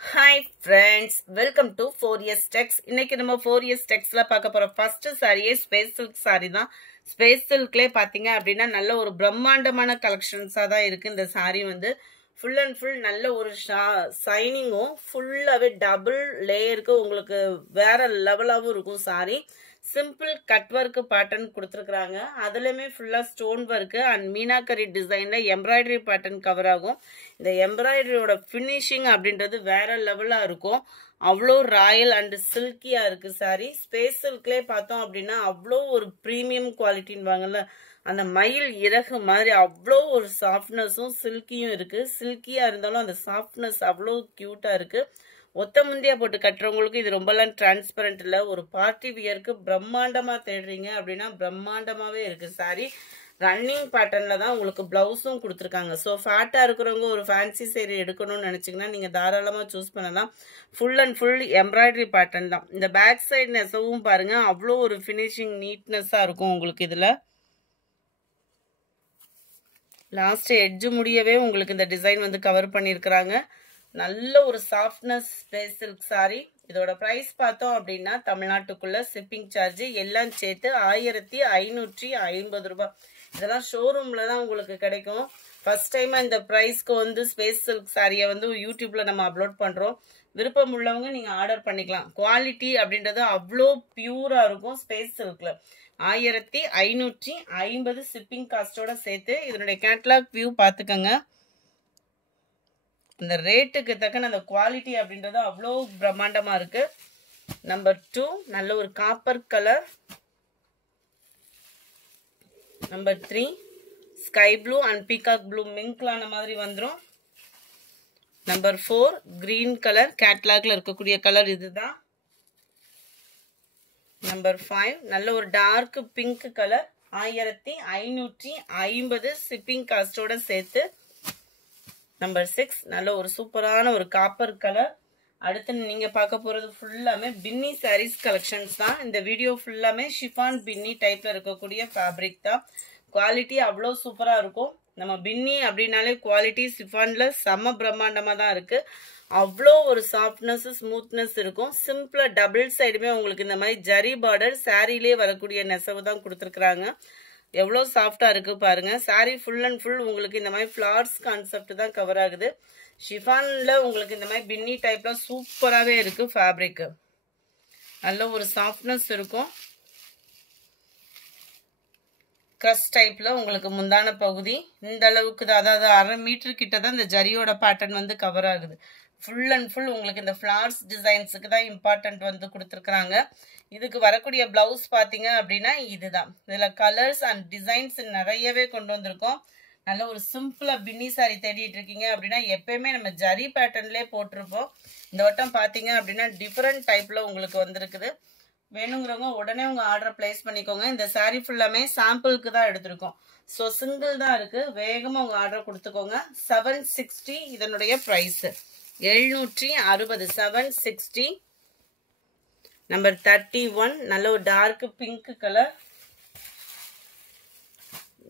Hi friends, welcome to 4S Techs. இன்னைக்கு நம்ம 4S Techsல பார்க்க போற ஃபர்ஸ்ட் சாரியே ஸ்பேஸ் சில்க் சாரி தான். ஸ்பேஸ் சில்க்லயே பாத்தீங்க அப்படின்னா நல்ல ஒரு பிரம்மாண்டமான கலெக்ஷன்ஸா தான் இருக்கு. இந்த சாரி வந்து ஃபுல் அண்ட் ஃபுல் நல்ல ஒரு ஷைனிங்கும் ஃபுல்லாவே டபுள் லேயருக்கு உங்களுக்கு வேற லெவலாவும் இருக்கும் sorry. Simple cut work pattern கொடுத்துருக்காங்க. அதுலயுமே ஃபுல்லா ஸ்டோன் ஒர்க் அண்ட் மீனாக்கரி டிசைன்ல எம்ப்ராய்டரி பேட்டர்ன் கவர் ஆகும். இந்த எம்ப்ராய்டரியோட ஃபினிஷிங் அப்படின்றது வேற லெவலா இருக்கும். அவ்வளோ ராயல் அண்ட் சில்கியா இருக்கு சாரி. ஸ்பேஸ் சில்க்லேயே பார்த்தோம் அப்படின்னா அவ்வளோ ஒரு ப்ரீமியம் குவாலிட்டின்னு வாங்கல, அந்த மயில் இறகு மாதிரி அவ்வளோ ஒரு சாஃப்ட்னஸும் சில்கியும் இருக்கு. சில்கியா இருந்தாலும் அந்த சாஃப்ட்னஸ் அவ்வளோ கியூட்டா இருக்கு. ஒத்த முந்தியா போட்டு கட்டுறவங்களுக்கு இது ரொம்பலாம் டிரான்ஸ்பரண்ட் இல்லை. ஒரு பார்ட்டி வியருக்கு பிரம்மாண்டமா தேடுறீங்க அப்படின்னா பிரம்மாண்டமாவே இருக்கு சாரி. ரன்னிங் பேட்டர்ன்ல தான் உங்களுக்கு பிளவுஸும் கொடுத்துருக்காங்க. ஸோ ஃபேட்டா இருக்கிறவங்க ஒரு ஃபேன்சி சேரீ எடுக்கணும்னு நினைச்சீங்கன்னா நீங்க தாராளமா சூஸ் பண்ணலாம். Full and full embroidery pattern தான். இந்த பேக் சைடு நெசவும் பாருங்க, அவ்வளோ ஒரு ஃபினிஷிங் நீட்னஸா இருக்கும் உங்களுக்கு. இதுல லாஸ்ட் எட்ஜ் முடியவே உங்களுக்கு இந்த டிசைன் வந்து கவர் பண்ணியிருக்கிறாங்க. நல்ல ஒரு சாஃப்ட்னஸ் ஸ்பேஸ் சில்க் சாரி. இதோட பிரைஸ் பார்த்தோம் அப்படின்னா தமிழ்நாட்டுக்குள்ள ஷிப்பிங் சார்ஜ் எல்லாம் சேர்த்து 1550 ரூபாய். இதெல்லாம் ஷோரூம்ல தான் உங்களுக்கு கிடைக்கும். ஃபர்ஸ்ட் டைமா இந்த பிரைஸ்க்கு வந்து ஸ்பேஸ் சில்க் சாரியை வந்து யூடியூப்ல நம்ம அப்லோட் பண்றோம். விருப்பம் உள்ளவங்க நீங்க ஆர்டர் பண்ணிக்கலாம். குவாலிட்டி அப்படின்றது அவ்வளோ பியூரா இருக்கும் ஸ்பேஸ் சில்க்ல. 1550 ஷிப்பிங் காஸ்டோட சேர்த்து. இதனுடைய கேட்டலாக் வியூ பார்த்துக்கங்க. இந்த ரேட்டுக்கு தக்கன அந்த குவாலிட்டி அப்படின்றது அவ்வளோ பிரம்மாண்டமா இருக்கு. நம்பர் 2 நல்ல ஒரு copper colour. Number 3 sky blue and peacock blue மிங்க்லான மாதிரி வந்துடும். நம்பர் 4 கிரீன் கலர், கேட்லாக்ல இருக்கக்கூடிய கலர் இதுதான். நம்பர் 5 நல்ல ஒரு டார்க் பிங்க் கலர். 1550 ஷிப்பிங் காஸ்டோட சேர்த்து. நம்பர் 6 நல்ல ஒரு சூப்பரான ஒரு காப்பர் கலர். அடுத்து நீங்க பார்க்க போறது ஃபுல்லாமே பின்னி சாரீஸ் கலெக்ஷன்ஸ் தான். இந்த வீடியோ ஃபுல்லாமே ஷிஃபான் பின்னி டைப்ல இருக்கக்கூடிய ஃபேப்ரிக் தான். குவாலிட்டி அவ்வளோ சூப்பரா இருக்கும். நம்ம பின்னி அப்படின்னாலே குவாலிட்டி ஷிஃபான்ல செம பிரம்மாண்டமா தான் இருக்கு. அவ்வளோ ஒரு சாஃப்ட்னஸ் ஸ்மூத்னஸ் இருக்கும். சிம்பிளா டபுள் சைடுமே உங்களுக்கு இந்த மாதிரி ஜரி பார்டர் சாரிலே வரக்கூடிய நெசவு தான் கொடுத்துருக்காங்க. எவ்வளோ சாஃப்டா இருக்கு பாருங்க. சாரி ஃபுல் அண்ட் ஃபுல் உங்களுக்கு இந்த மாதிரி ஃபிளார்ஸ் கான்செப்ட் தான் கவர் ஆகுது. ஷிஃபான்ல உங்களுக்கு இந்த மாதிரி பின்னி டைப்ல சூப்பராகவே இருக்கு ஃபேப்ரிக். நல்ல ஒரு சாஃப்ட்னஸ் இருக்கும். கிரஸ் டைப்ல உங்களுக்கு முந்தான பகுதி இந்த அளவுக்கு தான், அதாவது 1/2 மீட்டர் கிட்ட தான் இந்த ஜரியோட பேட்டர்ன் வந்து கவர் ஆகுது. ஃபுல் அண்ட் ஃபுல் உங்களுக்கு இந்த ஃபிளார்ஸ் டிசைன்ஸுக்கு தான் இம்பார்ட்டன்ட் வந்து கொடுத்துருக்குறாங்க. இதுக்கு வரக்கூடிய பிளவுஸ் பார்த்தீங்க அப்படின்னா இதுதான். இதில் கலர்ஸ் அண்ட் டிசைன்ஸ் நிறையவே கொண்டு வந்திருக்கோம். நல்ல ஒரு சிம்பிளா பின்னி சாரி தேடிட்டு இருக்கீங்க அப்படின்னா எப்பயுமே நம்ம ஜரி பேட்டர்ன்லேயே போட்டிருப்போம். இந்த வட்டம் பார்த்தீங்க அப்படின்னா டிஃப்ரெண்ட் டைப்ல உங்களுக்கு வந்திருக்குது. வேணுங்கிறவங்க உடனே உங்க ஆர்டர் பிளேஸ் பண்ணிக்கோங்க. இந்த சாரி ஃபுல்லாமே சாம்பிளுக்கு தான் எடுத்திருக்கோம். ஸோ சிங்கிள் தான் இருக்கு. வேகமா உங்க ஆர்டர் கொடுத்துக்கோங்க. 760 இதனுடைய பிரைஸ். 760 760. நம்பர் 31 நல்ல ஒரு dark pink colour.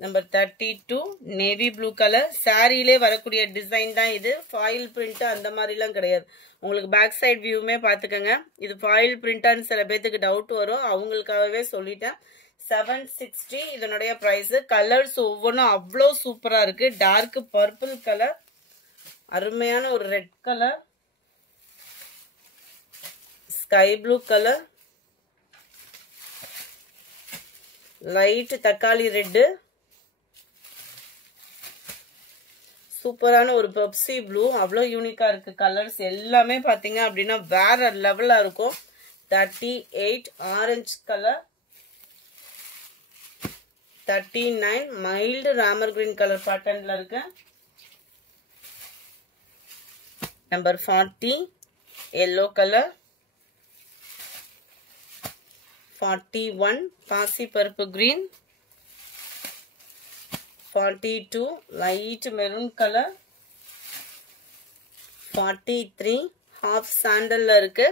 Number 32 navy blue colour. சாரியிலே வரக்கூடிய டிசைன் தான் இது. ஃபாயில் பிரிண்ட் அந்த மாதிரிலாம் கிடையாது. உங்களுக்கு பேக் சைடு வியூமே பார்த்துக்கோங்க. இது ஃபாயில் பிரிண்டான்னு சில பேத்துக்கு டவுட் வரும், அவங்களுக்காகவே சொல்லிட்டேன். 760 இதனுடைய பிரைஸ். கலர்ஸ் ஒவ்வொன்றும் அவ்வளோ சூப்பரா இருக்கு. டார்க் பர்பிள் கலர், அருமையான ஒரு red colour, sky blue colour, light தக்காளி ரெட்டு, சூப்பரான ஒரு பெப்சி ப்ளூ. அவ்வளோ யூனிக்கா இருக்கு. கலர்ஸ் எல்லாமே பார்த்தீங்க அப்படின்னா வேற லெவலா இருக்கும். 38 ஆரஞ்சு கலர், 39 மைல்டு ராமர் கிரீன் கலர் பேட்டர்ன்ல இருக்கு. நம்பர் 40 எல்லோ கலர், 41 பாசி பருப்பு green, 42 light maroon colour, 43 half சாண்டல்ல இருக்கு.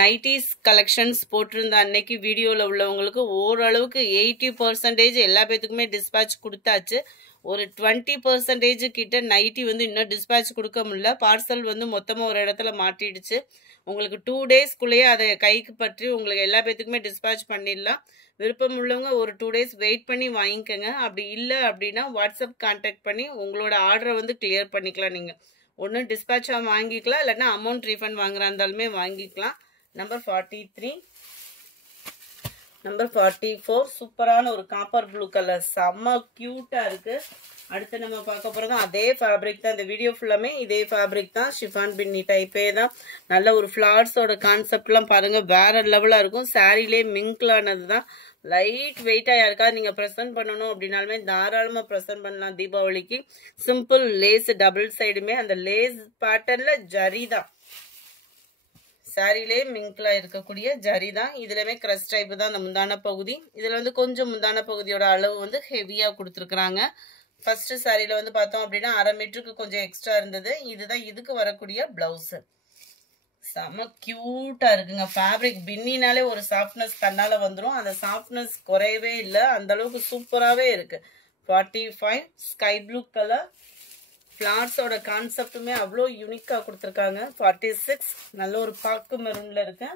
நைட்டிஸ் கலெக்ஷன்ஸ் போட்டிருந்த அன்னைக்கு வீடியோவில் உள்ளவங்களுக்கு ஓரளவுக்கு 80% எல்லா பேத்துக்குமே டிஸ்பேட்ச் கொடுத்தாச்சு. ஒரு 20% கிட்ட நைட்டி வந்து இன்னும் டிஸ்பேட்ச் கொடுக்க முடியல. பார்சல் வந்து மொத்தமாக ஒரு இடத்துல மாட்டிடுச்சு. உங்களுக்கு 2 டேஸ்க்குள்ளேயே அதை கைக்கு பற்றி உங்களுக்கு எல்லா பேத்துக்குமே டிஸ்பேட்ச் பண்ணிடலாம். விருப்பம் உள்ளவங்க ஒரு 2 டேஸ் வெயிட் பண்ணி வாங்கிக்கோங்க. அப்படி இல்லை அப்படின்னா வாட்ஸ்அப் கான்டாக்ட் பண்ணி உங்களோட ஆர்டரை வந்து கிளியர் பண்ணிக்கலாம். நீங்கள் ஒன்று டிஸ்பேட்சாக வாங்கிக்கலாம், இல்லைன்னா அமௌண்ட் ரீஃபண்ட் வாங்குறா இருந்தாலுமே வாங்கிக்கலாம். நம்பர் 43, நம்பர் 44 சூப்பரான ஒரு காப்பர் ப்ளூ கலர், செம்ம க்யூட்டாக இருக்குது. அடுத்து நம்ம பார்க்க போகிறதும் அதே ஃபேப்ரிக் தான். இந்த வீடியோ ஃபுல்லாமே இதே ஃபேப்ரிக் தான், ஷிஃபான் பின்னி டைப்பே தான். நல்ல ஒரு ஃப்ளார்ஸோட கான்செப்ட்லாம் பாருங்கள் வேற லெவலாக இருக்கும். சாரீலே மிங்க்லானது தான், லைட் வெயிட்டாக யாருக்காவது நீங்கள் ப்ரெசென்ட் பண்ணணும் அப்படின்னாலுமே தாராளமாக ப்ரெசென்ட் பண்ணலாம் தீபாவளிக்கு. சிம்பிள் லேஸ் டபுள் சைடுமே அந்த லேஸ் பேட்டர்னில் ஜரி தான், சாரிலே மிங்க்ல இருக்கக்கூடிய ஜரி தான். இதுலமே கிரஸ் டைப் தான் அந்த முந்தான பகுதி. இதுல வந்து கொஞ்சம் முந்தான பகுதியோட அளவு வந்து ஹெவியா கொடுத்துருக்குறாங்க. ஃபர்ஸ்ட் சாரியில வந்து பார்த்தோம் அப்படின்னா 1/2 மீட்டருக்கு கொஞ்சம் எக்ஸ்ட்ரா இருந்தது. இதுதான் இதுக்கு வரக்கூடிய பிளவுஸ். செம கியூட்டா இருக்குங்க. ஃபேப்ரிக் பின்னினாலே ஒரு சாஃப்ட்னஸ் தன்னால வந்துடும். அந்த சாஃப்ட்னஸ் குறையவே இல்லை, அந்த அளவுக்கு சூப்பராகவே இருக்கு. 45 ஸ்கை ப்ளூ கலர், ஃப்ளார்ஸோட கான்செப்டுமே அவ்வளோ யூனிக்காக கொடுத்துருக்காங்க. 46 நல்ல ஒரு பாக்கு மெரூன்ல இருக்கு.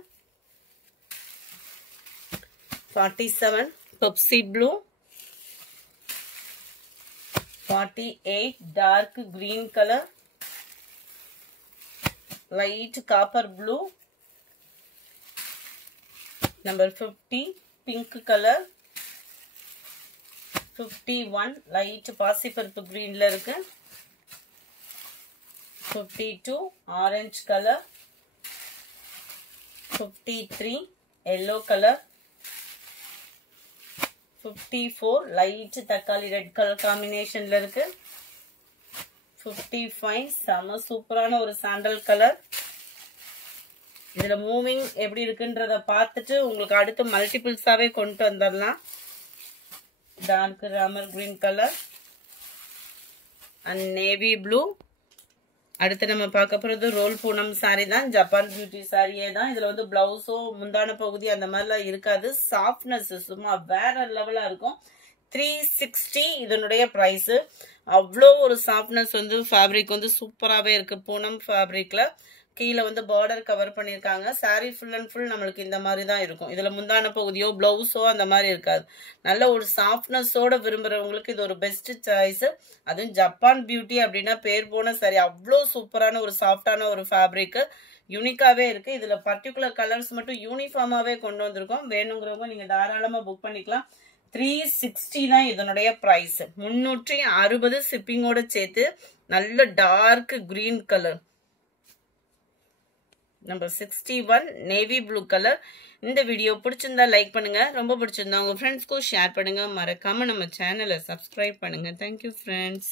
47 Pepsi blue. 48 dark green colour, light copper blue. Number 50 pink colour. 51 light பாசிப்பருப்பு கிரீன்ல இருக்கு. 52 orange colour. 53 yellow colour. 54 light தக்காளி ரெட் கலர் காம்பினேஷன்ல இருக்கு. 55 செம சூப்பரான ஒரு சாண்டல் கலர். இதுல மூவிங் எப்படி இருக்குன்றத பார்த்துட்டு உங்களுக்கு அடுத்து மல்டிபிள்ஸாவே கொண்டு வந்துடலாம். Dark Ramar green colour and navy blue. அடுத்து நம்ம பார்க்க போகிறது ரோல் பூனம் சாரி தான், ஜப்பான் பியூட்டி சாரியே தான். இதில் வந்து பிளவுஸோ முந்தான பகுதி அந்த மாதிரிலாம் இருக்காது. சாஃப்ட்னஸ் சும்மா வேற லெவலாக இருக்கும். 360 இதனுடைய ப்ரைஸு. அவ்வளோ ஒரு சாஃப்ட்னஸ் வந்து ஃபேப்ரிக் வந்து சூப்பராகவே இருக்குது. பூனம் ஃபேப்ரிக்கில் கீழே வந்து பார்டர் கவர் பண்ணியிருக்காங்க. சாரீ ஃபுல் அண்ட் ஃபுல் நம்மளுக்கு இந்த மாதிரி தான் இருக்கும். இதில் முந்தான பகுதியோ பிளவுஸோ அந்த மாதிரி இருக்காது. நல்ல ஒரு சாஃப்ட்னஸோட விரும்புகிறவங்களுக்கு இது ஒரு பெஸ்ட் சாய்ஸு. அதுவும் ஜப்பான் பியூட்டி அப்படின்னா பேர் போன சாரி. அவ்வளோ சூப்பரான ஒரு சாஃப்டான ஒரு ஃபேப்ரிக்கு, யூனிக்காகவே இருக்குது. இதில் பர்டிகுலர் கலர்ஸ் மட்டும் யூனிஃபார்மாகவே கொண்டு வந்திருக்கோம். வேணுங்கிறவங்க நீங்கள் தாராளமாக புக் பண்ணிக்கலாம். 360 தான் இதனுடைய ப்ரைஸ். 360 ஷிப்பிங்கோட சேர்த்து. நல்ல dark green colour. Number 61 navy blue colour. இந்த வீடியோ பிடிச்சிருந்தா லைக் பண்ணுங்க, ரொம்ப பிடிச்சிருந்தா உங்க ஃப்ரெண்ட்ஸ்க்கும் ஷேர் பண்ணுங்க. மறக்காம நம்ம சேனலை சப்ஸ்கிரைப் பண்ணுங்க. Thank you friends.